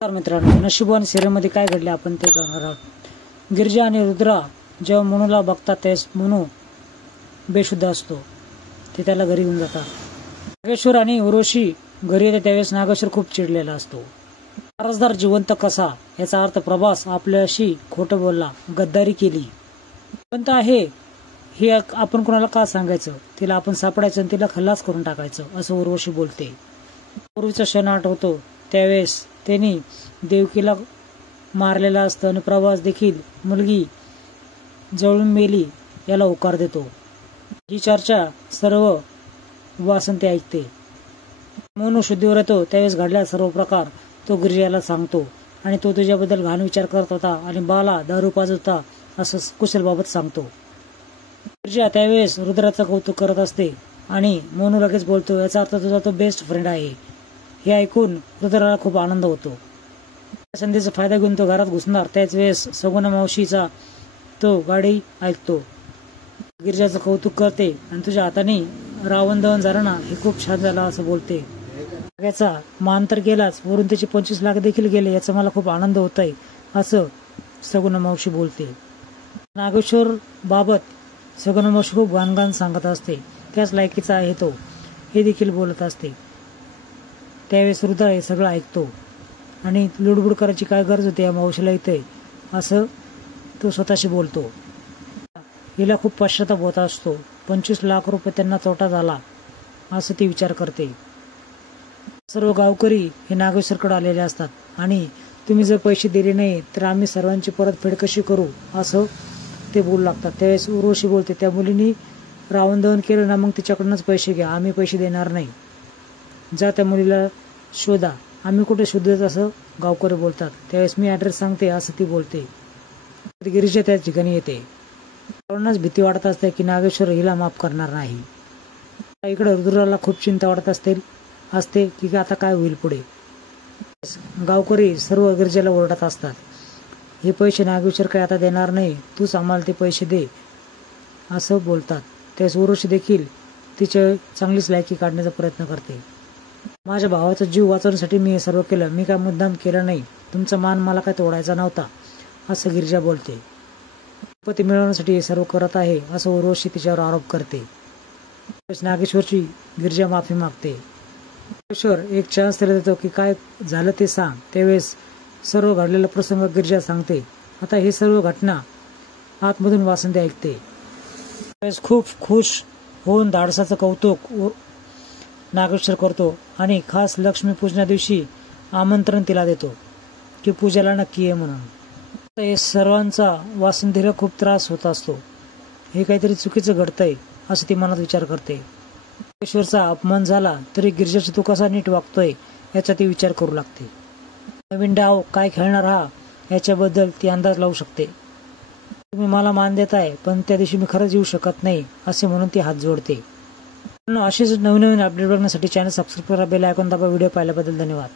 मित्रांनो, नशिबवान सिरियलमध्ये काय घडले आपण ते बघणार आहोत। गिरिजा आणि रुद्रा जेव्हा मनूला बघतात त्यावेळेस मनू बेशुद्ध असतो, ते त्याला घरी घेऊन जातात। नागेश्वर आणि उर्वशी घरी येते त्यावेळेस नागेश्वर खूप चिडलेला असतो। वारसदार जिवंत कसा याचा अर्थ प्रभास आपल्याशी खोटं बोलला, गद्दारी केली, जिवंत आहे हे आपण कोणाला का सांगायचं, तिला आपण सापडायचं आणि तिला खल्लास करून टाकायचं असं उर्वशी बोलते। पूर्वीचा क्षण आठवतो त्यावेळेस त्यांनी देवकीला मारलेला असतं आणि प्रभास देखील मुलगी जळून मेली याला होकार देतो। ही चर्चा सर्व वासंती ऐकते। मनू शुद्धीवर येतो त्यावेळेस घडलेला सर्व प्रकार तो गिरिजाला सांगतो आणि तो तुझ्याबद्दल घाण विचार करत होता आणि बाला दारू पाजत होता असं कुशलबाबत सांगतो। गिरिजा त्यावेळेस रुद्राचं कौतुक करत असते आणि मनू लगेच बोलतो, याचा अर्थ तुझा तो बेस्ट फ्रेंड आहे। हे ऐकून रुद्राला खूप आनंद होतो। संधीचा फायदा घेऊन तो घरात घुसणार त्याच वेळेस सगुणा मावशीचा तो गाडी ऐकतो। गिरिजाचं कौतुक करते आणि तुझ्या हाताने रावण दहन झालं ना, हे खूप छान झालं असं बोलते। याचा मान तर गेलाच, वरून त्याचे 25 लाख देखील गेले, याचा मला खूप आनंद होत आहे असं सगुणा मावशी बोलते। नागेश्वर बाबत सगुणा मावशी खूप गाणगाण सांगत असते, त्याच लायकीचा आहे तो, हे देखील बोलत असते। त्यावेळेस रुद्र हे सगळं ऐकतो आणि लुडबुड करायची काय गरज होती या मावशीला इथे, असं तो स्वतःशी बोलतो। हिला खूप पश्चाताप होत असतो, 25 लाख रुपये त्यांना तोटा झाला असं ती विचार करते। सर्व गावकरी हे नागेश्वरकडे आलेले असतात आणि तुम्ही जर पैसे दिले नाही तर आम्ही सर्वांची परतफेड कशी करू असं ते बोलू लागतात। त्यावेळेस उर्वशी बोलते, त्या मुलीने रावण दहन केलं ना, मग तिच्याकडूनच पैसे घ्या, आम्ही पैसे देणार नाही, जा त्या मुलीला शोधा, आम्ही कुठे शोधत असं गावकरी बोलतात। त्यावेळेस मी ॲड्रेस सांगते असं ती बोलते। गिरिजा त्या ठिकाणी येते, सर्वांनाच भीती वाटत असते की नागेश्वर हिला माफ करणार नाही। इकडे रुद्राला खूप चिंता वाटत असते की आता काय होईल पुढे। गावकरी सर्व गिरिजाला ओरडत असतात, हे पैसे नागेश्वर काय आता देणार नाही, तूच आम्हाला ते पैसे दे असं बोलतात। त्यावेळेस उर्वशी देखील तिचे चांगलीच लायकी काढण्याचा प्रयत्न करते। माझ्या भावाचा जीव वाचवण्यासाठी मी हे सर्व केलं, मी काय मुद्दाम केलं नाही, तुमचा मान मला काय तोडायचा नव्हता असं गिरिजा बोलते। पती मिळवण्यासाठी हे सर्व करत आहे असं उर्वशी तिच्यावर आरोप करते। नागेश्वरची गिरिजा माफी मागते। नागेश्वर एक चान्स त्याला देतो की काय झालं ते सांग। त्यावेळेस सर्व घडलेला प्रसंग गिरिजा सांगते। आता ही सर्व घटना आतमधून वासंती ऐकते। त्यावेळेस खूप खुश होऊन धाडसाचं कौतुक नागेश्वर करतो आणि खास लक्ष्मी पूजना दिवशी आमंत्रण तिला देतो की पूजेला नक्की ये म्हणून। हे सर्वांचा वासंतीला खूप त्रास होत असतो, हे काहीतरी चुकीचं घडतंय असं ती मनात विचार करते। नागेश्वरचा अपमान झाला तरी गिरिजाशी तो कसा नीट वागतोय याचा ती विचार करू लागते। नवीन डाव काय खेळणार हा याच्याबद्दल ती अंदाज लावू शकते। तुम्ही मला मान देताय पण त्या दिवशी मी खरंच येऊ शकत नाही असे म्हणून ती हात जोडते। अशीच नवीन अपडेट बघण्यासाठी चॅनल सबस्क्राईब करा, बेल आयकॉन दाबा। व्हिडिओ पाहिल्याबद्दल धन्यवाद।